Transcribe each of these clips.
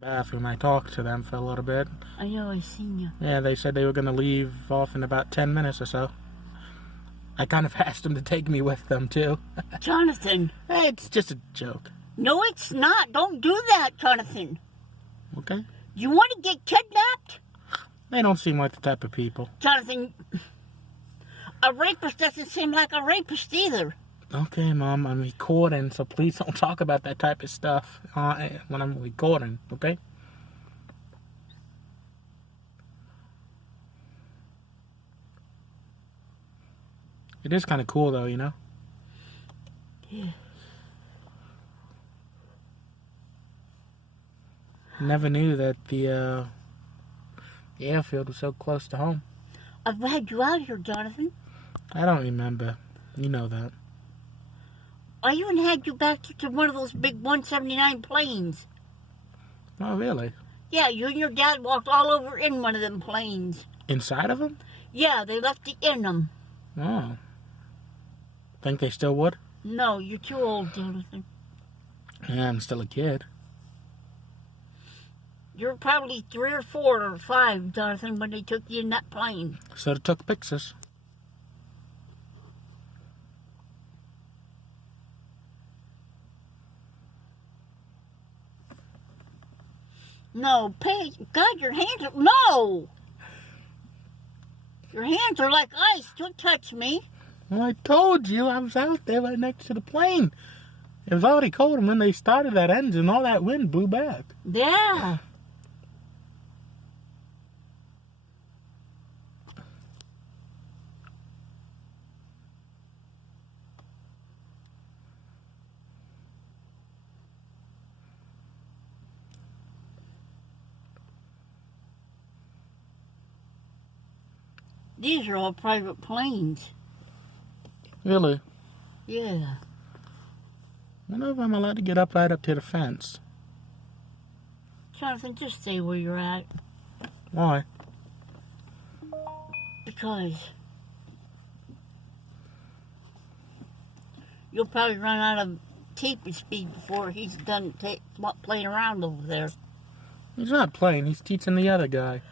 Bathroom. I talked to them for a little bit. I know, I seen you. Yeah, they said they were going to leave off in about 10 minutes or so. I kind of asked them to take me with them, too. Jonathan. Hey, it's just a joke. No, it's not. Don't do that, Jonathan. Okay? You want to get kidnapped? They don't seem like the type of people. Jonathan, a rapist doesn't seem like a rapist either. Okay, Mom, I'm recording, so please don't talk about that type of stuff when I'm recording, okay? It is kind of cool, though, you know? Yeah. Never knew that the airfield was so close to home. I've had you out here, Jonathan. I don't remember. You know that. I even had you back to one of those big 179 planes. Oh, really? Yeah, you and your dad walked all over in one of them planes. Inside of them? Yeah, they left you in them. Oh. Think they still would? No, you're too old, Jonathan. Yeah, I'm still a kid. You're probably 3 or 4 or 5, Jonathan, when they took you in that plane. So they took pictures. No, God, your hands are... No! Your hands are like ice. Don't touch me. Well, I told you I was out there right next to the plane. It was already cold, and when they started that engine, all that wind blew back. Yeah. These are all private planes. Really? Yeah. I wonder if I'm allowed to get up right up to the fence. Jonathan, just stay where you're at. Why? Because you'll probably run out of taping speed before he's done playing around over there. He's not playing. He's teaching the other guy.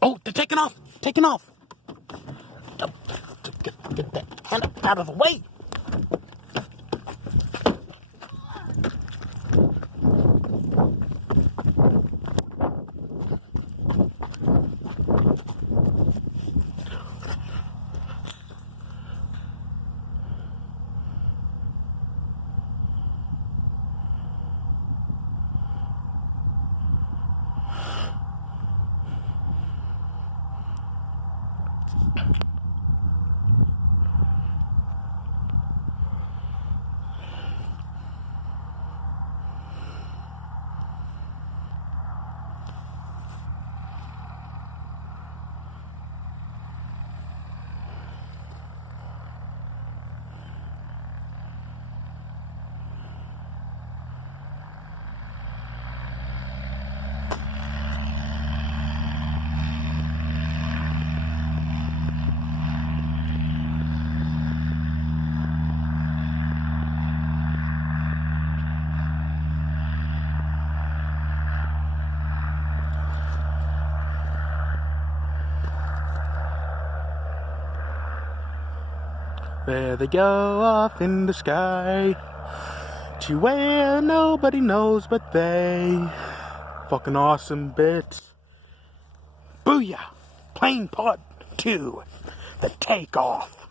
Oh, they're taking off! Taking off! Get that hand out of the way! There they go off in the sky, to where nobody knows but they. Fucking awesome bits. Booyah! Plane part 2, the takeoff.